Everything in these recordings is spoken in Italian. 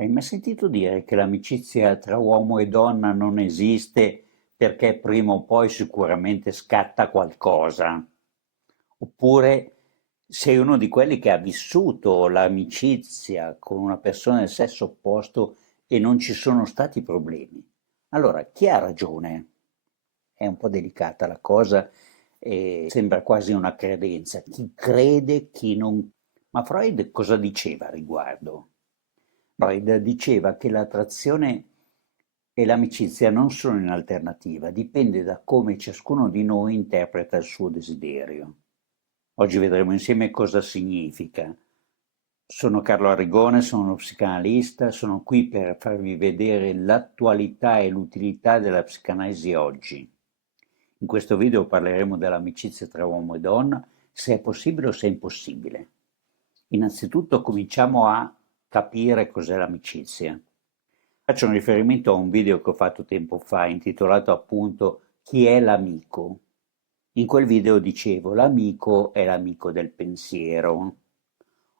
Hai mai sentito dire che l'amicizia tra uomo e donna non esiste perché prima o poi sicuramente scatta qualcosa? Oppure sei uno di quelli che ha vissuto l'amicizia con una persona del sesso opposto e non ci sono stati problemi? Allora, chi ha ragione? È un po' delicata la cosa e sembra quasi una credenza. Chi crede, chi non... Ma Freud cosa diceva a riguardo? Freud diceva che l'attrazione e l'amicizia non sono in alternativa, dipende da come ciascuno di noi interpreta il suo desiderio. Oggi vedremo insieme cosa significa. Sono Carlo Arrigone, sono uno psicanalista, sono qui per farvi vedere l'attualità e l'utilità della psicanalisi oggi. In questo video parleremo dell'amicizia tra uomo e donna, se è possibile o se è impossibile. Innanzitutto cominciamo a capire cos'è l'amicizia. Faccio un riferimento a un video che ho fatto tempo fa intitolato appunto Chi è l'amico? In quel video dicevo l'amico è l'amico del pensiero.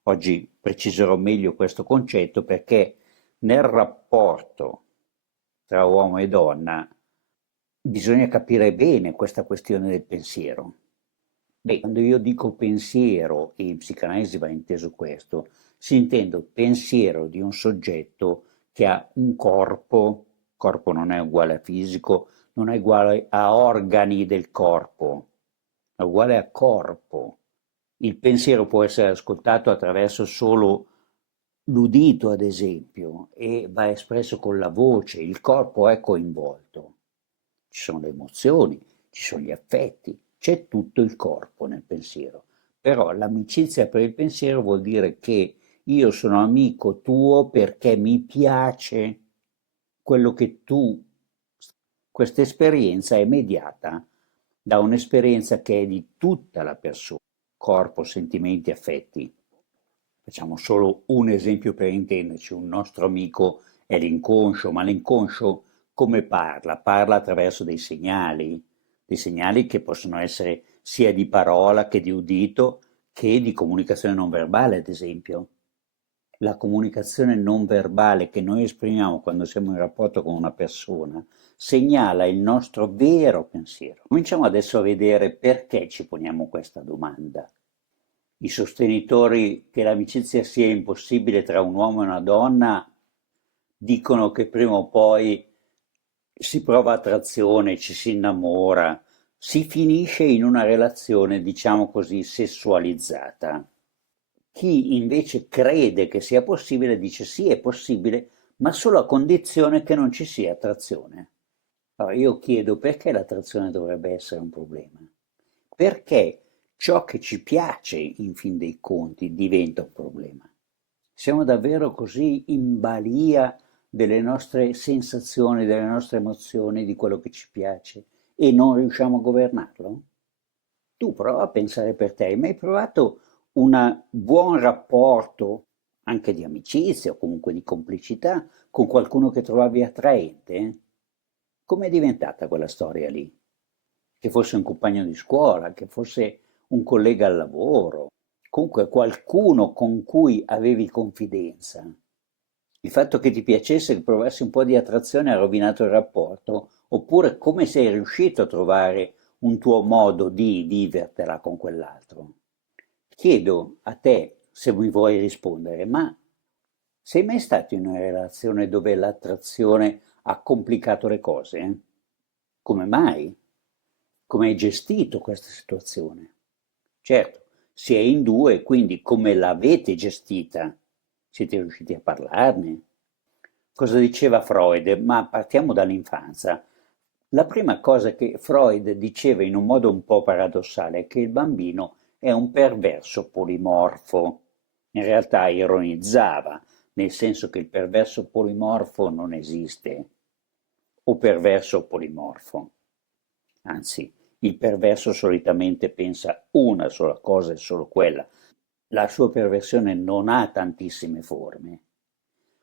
Oggi preciserò meglio questo concetto perché nel rapporto tra uomo e donna bisogna capire bene questa questione del pensiero. Beh, quando io dico pensiero, e in psicanalisi va inteso questo, si intende pensiero di un soggetto che ha un corpo non è uguale a fisico, non è uguale a organi del corpo, è uguale a corpo. Il pensiero può essere ascoltato attraverso solo l'udito, ad esempio, e va espresso con la voce, il corpo è coinvolto. Ci sono le emozioni, ci sono gli affetti, c'è tutto il corpo nel pensiero. Però l'amicizia per il pensiero vuol dire che io sono amico tuo perché mi piace quello che tu, questa esperienza è mediata da un'esperienza che è di tutta la persona, corpo, sentimenti, affetti. Facciamo solo un esempio per intenderci, un nostro amico è l'inconscio, ma l'inconscio come parla? Parla attraverso dei segnali che possono essere sia di parola che di udito che di comunicazione non verbale, ad esempio. La comunicazione non verbale che noi esprimiamo quando siamo in rapporto con una persona segnala il nostro vero pensiero. Cominciamo adesso a vedere perché ci poniamo questa domanda. I sostenitori che l'amicizia sia impossibile tra un uomo e una donna dicono che prima o poi si prova attrazione, ci si innamora, si finisce in una relazione, diciamo così, sessualizzata. Chi invece crede che sia possibile dice sì, è possibile, ma solo a condizione che non ci sia attrazione. Allora io chiedo perché l'attrazione dovrebbe essere un problema? Perché ciò che ci piace, in fin dei conti, diventa un problema? Siamo davvero così in balia delle nostre sensazioni, delle nostre emozioni, di quello che ci piace e non riusciamo a governarlo? Tu prova a pensare per te, hai mai provato un buon rapporto, anche di amicizia o comunque di complicità, con qualcuno che trovavi attraente? Com'è diventata quella storia lì? Che fosse un compagno di scuola, che fosse un collega al lavoro, comunque qualcuno con cui avevi confidenza. Il fatto che ti piacesse, che provassi un po' di attrazione ha rovinato il rapporto, oppure come sei riuscito a trovare un tuo modo di vivertela con quell'altro? Chiedo a te, se mi vuoi rispondere, ma sei mai stato in una relazione dove l'attrazione ha complicato le cose? Come mai? Come hai gestito questa situazione? Certo, si è in due, quindi come l'avete gestita? Siete riusciti a parlarne? Cosa diceva Freud? Ma partiamo dall'infanzia. La prima cosa che Freud diceva in un modo un po' paradossale è che il bambino è un perverso polimorfo. In realtà ironizzava, nel senso che il perverso polimorfo non esiste, o perverso polimorfo. Anzi, il perverso solitamente pensa una sola cosa e solo quella. La sua perversione non ha tantissime forme.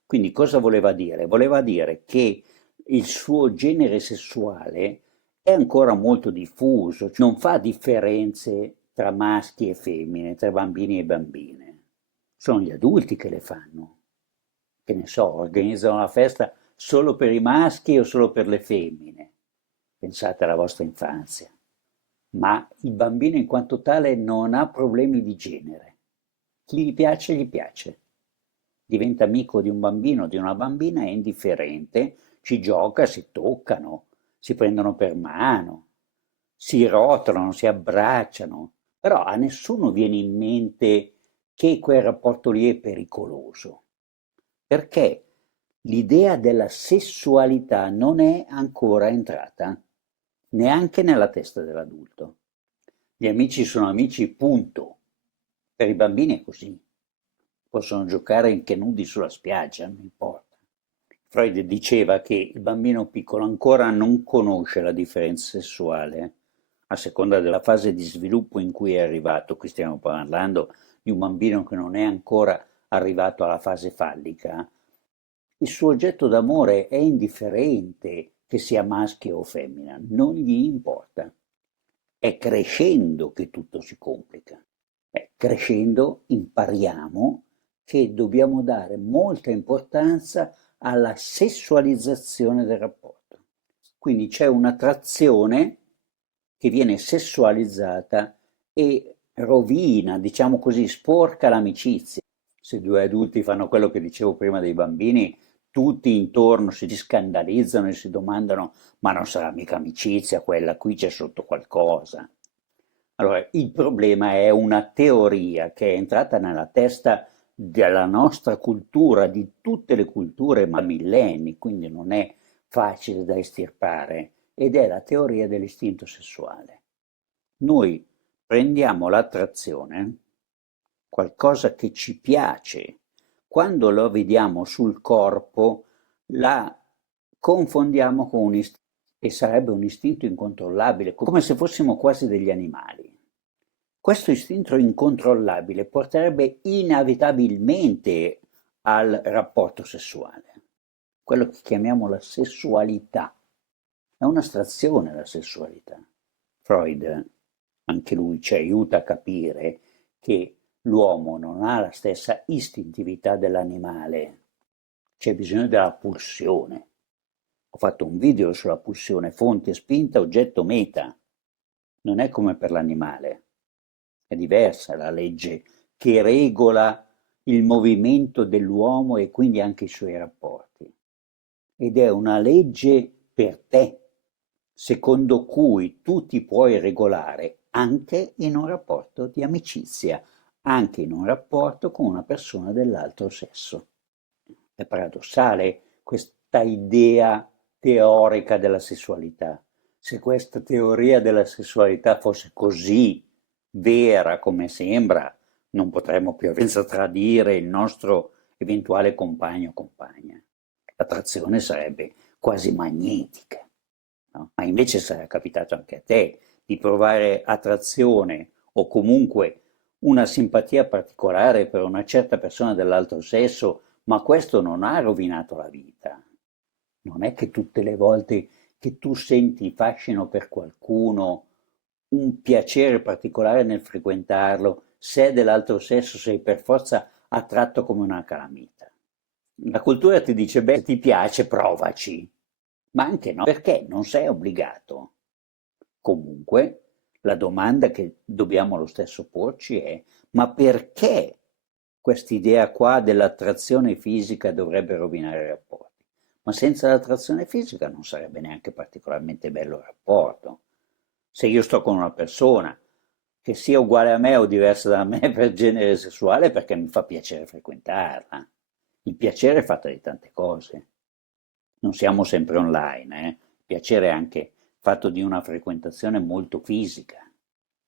Quindi cosa voleva dire? Voleva dire che il suo genere sessuale è ancora molto diffuso, non fa differenze tra maschi e femmine, tra bambini e bambine. Sono gli adulti che le fanno. che ne so, organizzano una festa solo per i maschi o solo per le femmine. Pensate alla vostra infanzia. Ma il bambino in quanto tale non ha problemi di genere. Chi gli piace, gli piace. Diventa amico di un bambino, di una bambina, è indifferente, ci gioca, si toccano, si prendono per mano, si rotolano, si abbracciano, però a nessuno viene in mente che quel rapporto lì è pericoloso, perché l'idea della sessualità non è ancora entrata neanche nella testa dell'adulto. Gli amici sono amici, punto. Per i bambini è così. Possono giocare anche nudi sulla spiaggia, non importa. Freud diceva che il bambino piccolo ancora non conosce la differenza sessuale, a seconda della fase di sviluppo in cui è arrivato. Qui stiamo parlando di un bambino che non è ancora arrivato alla fase fallica. Il suo oggetto d'amore è indifferente che sia maschio o femmina, non gli importa. È crescendo che tutto si complica. Crescendo impariamo che dobbiamo dare molta importanza alla sessualizzazione del rapporto. Quindi c'è un'attrazione che viene sessualizzata e rovina, diciamo così, sporca l'amicizia. Se due adulti fanno quello che dicevo prima dei bambini, tutti intorno si scandalizzano e si domandano: ma non sarà mica amicizia quella, qui c'è sotto qualcosa. Allora, il problema è una teoria che è entrata nella testa della nostra cultura, di tutte le culture, ma millenni, quindi non è facile da estirpare, ed è la teoria dell'istinto sessuale. Noi prendiamo l'attrazione, qualcosa che ci piace, quando lo vediamo sul corpo, la confondiamo con un istinto, e sarebbe un istinto incontrollabile, come se fossimo quasi degli animali. Questo istinto incontrollabile porterebbe inevitabilmente al rapporto sessuale, quello che chiamiamo la sessualità. È un'astrazione la sessualità. Freud, anche lui, ci aiuta a capire che l'uomo non ha la stessa istintività dell'animale, c'è bisogno della pulsione. Ho fatto un video sulla pulsione, fonte, spinta, oggetto, meta. Non è come per l'animale, è diversa la legge che regola il movimento dell'uomo e quindi anche i suoi rapporti. Ed è una legge per te, secondo cui tu ti puoi regolare anche in un rapporto di amicizia, anche in un rapporto con una persona dell'altro sesso. È paradossale questa idea teorica della sessualità. Se questa teoria della sessualità fosse così vera come sembra, non potremmo più senza tradire il nostro eventuale compagno o compagna. L'attrazione sarebbe quasi magnetica, no? Ma invece sarà capitato anche a te di provare attrazione o comunque una simpatia particolare per una certa persona dell'altro sesso, ma questo non ha rovinato la vita. Non è che tutte le volte che tu senti fascino per qualcuno, un piacere particolare nel frequentarlo, se è dell'altro sesso sei per forza attratto come una calamita. La cultura ti dice: beh, se ti piace, provaci, ma anche no, perché non sei obbligato. Comunque, la domanda che dobbiamo lo stesso porci è: ma perché quest'idea qua dell'attrazione fisica dovrebbe rovinare i rapporti? Ma senza l'attrazione fisica non sarebbe neanche particolarmente bello il rapporto. Se io sto con una persona che sia uguale a me o diversa da me per genere sessuale, perché mi fa piacere frequentarla. Il piacere è fatto di tante cose. Non siamo sempre online, eh? Il piacere è anche fatto di una frequentazione molto fisica.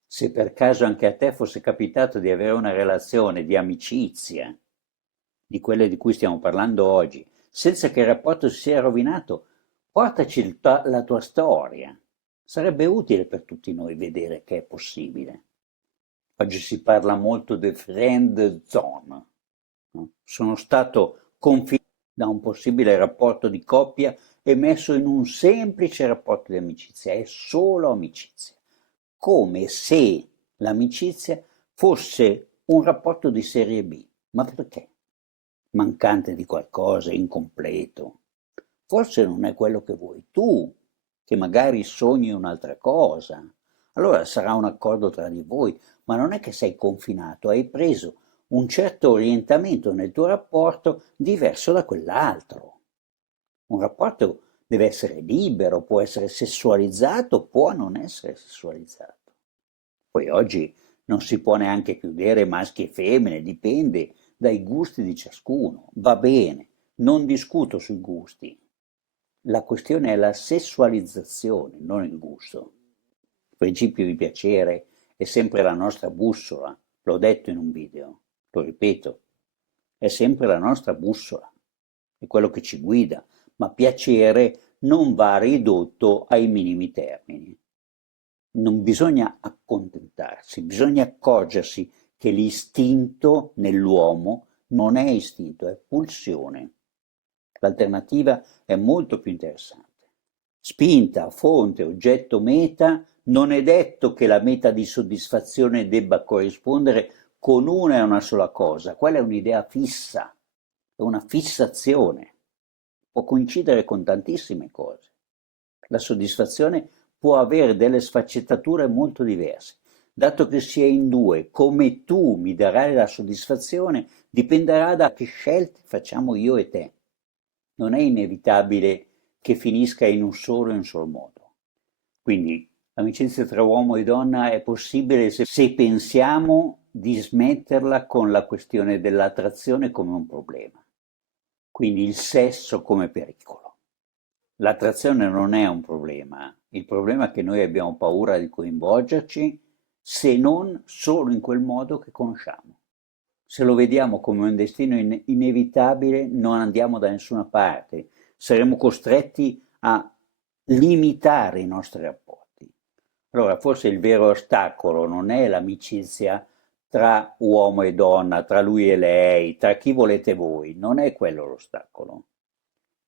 Se per caso anche a te fosse capitato di avere una relazione di amicizia, di quelle di cui stiamo parlando oggi, senza che il rapporto si sia rovinato, portaci la tua storia. Sarebbe utile per tutti noi vedere che è possibile. Oggi si parla molto di friend zone, no? Sono stato confinato da un possibile rapporto di coppia e messo in un semplice rapporto di amicizia, è solo amicizia, come se l'amicizia fosse un rapporto di serie B. Ma perché? mancante di qualcosa, incompleto. Forse non è quello che vuoi tu, che magari sogni un'altra cosa. Allora sarà un accordo tra di voi, ma non è che sei confinato, hai preso un certo orientamento nel tuo rapporto diverso da quell'altro. Un rapporto deve essere libero, può essere sessualizzato, può non essere sessualizzato. Poi oggi non si può neanche più dire maschi e femmine, dipende dai gusti di ciascuno. Va bene, non discuto sui gusti. La questione è la sessualizzazione, non il gusto. Il principio di piacere è sempre la nostra bussola, l'ho detto in un video, lo ripeto, è sempre la nostra bussola, è quello che ci guida, ma piacere non va ridotto ai minimi termini. Non bisogna accontentarsi, bisogna accorgersi che l'istinto nell'uomo non è istinto, è pulsione. L'alternativa è molto più interessante. Spinta, fonte, oggetto, meta, non è detto che la meta di soddisfazione debba corrispondere con una e una sola cosa, quella è un'idea fissa, è una fissazione, può coincidere con tantissime cose. La soddisfazione può avere delle sfaccettature molto diverse. Dato che si è in due, come tu mi darai la soddisfazione, dipenderà da che scelte facciamo io e te. Non è inevitabile che finisca in un solo modo. Quindi l'amicizia tra uomo e donna è possibile se pensiamo di smetterla con la questione dell'attrazione come un problema. Quindi il sesso come pericolo. L'attrazione non è un problema, il problema è che noi abbiamo paura di coinvolgerci se non solo in quel modo che conosciamo. Se lo vediamo come un destino inevitabile non andiamo da nessuna parte, saremo costretti a limitare i nostri rapporti. Allora forse il vero ostacolo non è l'amicizia tra uomo e donna, tra lui e lei, tra chi volete voi, non è quello l'ostacolo.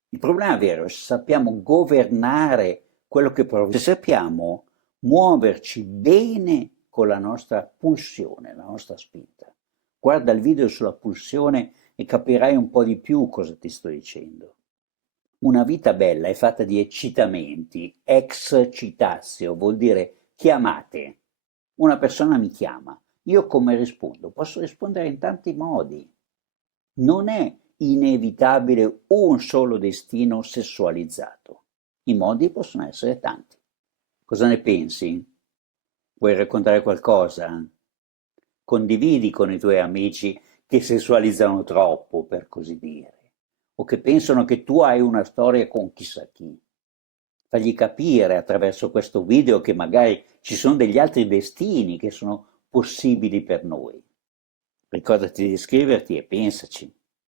Il problema vero è se sappiamo governare quello che proviamo, se sappiamo muoverci bene con la nostra pulsione, la nostra spinta. Guarda il video sulla pulsione e capirai un po' di più cosa ti sto dicendo. Una vita bella è fatta di eccitamenti, excitatio vuol dire chiamate. Una persona mi chiama, io come rispondo? Posso rispondere in tanti modi. Non è inevitabile un solo destino sessualizzato. I modi possono essere tanti. Cosa ne pensi? Vuoi raccontare qualcosa? Condividi con i tuoi amici che sessualizzano troppo, per così dire, o che pensano che tu hai una storia con chissà chi. Fagli capire attraverso questo video che magari ci sono degli altri destini che sono possibili per noi. Ricordati di iscriverti e pensaci.